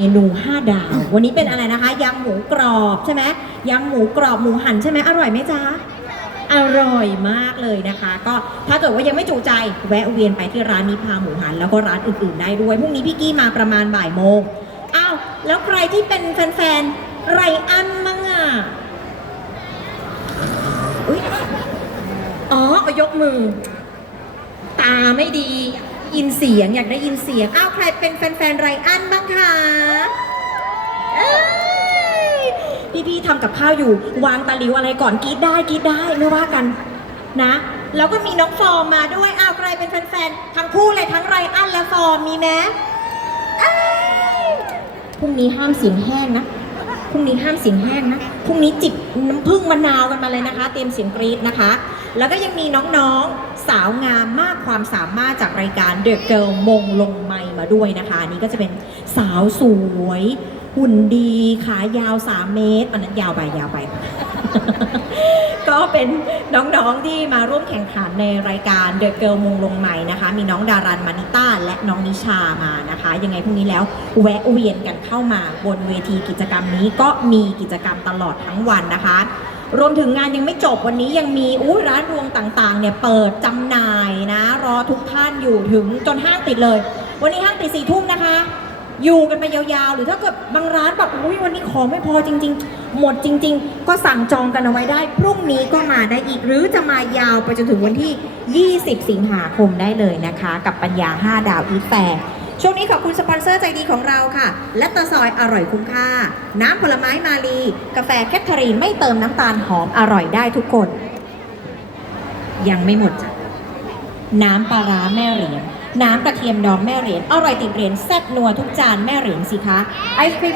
เมนู5ดาว วันนี้เป็นอะไรนะคะยำหมูกรอบใช่ไหมยำหมูกรอบหมูหันใช่ไหมอร่อยไหมจ๊ะอร่อยมากเลยนะคะ ก็ถ้าเกิดว่ายังไม่จุใจแวะเวียนไปที่ร้านนิพาหมูหัน แล้วก็ร้านอื่นๆได้ด้วยพรุ่งนี้พี่กี้มาประมาณบ่ายโมงอ้าวแล้วใครที่เป็นแฟนๆไรอันมั่งอะอุ๊ยอ๋อเอายกมือ ตาไม่ดี ยินเสียงอยากได้ยินเสียง อ้าวใครเป็นแฟนๆไรอันบ้างคะพี่ๆทำกับข้าวอยู่ วางตะหลิวอะไรก่อนกรีดได้กรีดได้ไม่ว่ากันนะ แล้วก็มีน้องฟอร์มมาด้วย อ้าวใครเป็นแฟนๆทั้งคู่เลยทั้งไรอันและฟอร์มมีไหมพรุ่งนี้ห้ามเสียงแห้งนะ พรุ่งนี้ห้ามเสียงแห้งนะ พรุ่งนี้จิบน้ำผึ้งมะนาวกันมาเลยนะคะ เตรียมเสียงกรีดนะคะ แล้วก็ยังมีน้องๆสาวงามมากความสามารถจากรายการ The Girl มงลงไมค์มาด้วยนะคะอันนี้ก็จะเป็นสาวสวย หุ่นดีขายาว 3 เมตร อันนั้นยาวไปยาวไป ก็เป็นน้องๆที่มาร่วมแข่งขันในรายการ The Girl มงลงใหม่นะคะ มีน้องดารันมานิต้าและน้องนิชามานะคะ ยังไงพรุ่งนี้แล้วแวะเวียนกันเข้ามาบนเวทีกิจกรรมนี้ก็มีกิจกรรมตลอดทั้งวันนะคะ รวมถึงงานยังไม่จบวันนี้ยังมีอู้ร้านรวงต่างๆ เนี่ยเปิดจำหน่ายนะ รอทุกท่านอยู่ถึงจนห้างปิดเลย วันนี้ห้างปิดสี่ทุ่มนะคะ อยู่กันไปยาวๆ หรือถ้าเกิดบางร้านแบบอุ้ยวันนี้ของไม่พอจริง ๆ หมดจริง ๆ ก็สั่งจองกันเอาไว้ได้ พรุ่งนี้ก็มาได้อีกหรือจะมายาวไปจนถึงวันที่ 20 สิงหาคมได้เลยนะคะ กับปัญญา 5 ดาวอีแฟร์ ช่วงนี้ขอบคุณสปอนเซอร์ใจดีของเราค่ะ และตะซอยอร่อยคุ้มค่า น้ำผลไม้มาลี กาแฟแคทเธอรีนไม่เติมน้ำตาลหอมอร่อยได้ทุกคน ยังไม่หมดจ้ะน้ำปลาร้าแม่เหรียญน้ำกระเทียมดองแม่เหรียญอร่อยติดเหรียญแซ่บนัวทุกจานแม่เหรียญสิคะไอศครีม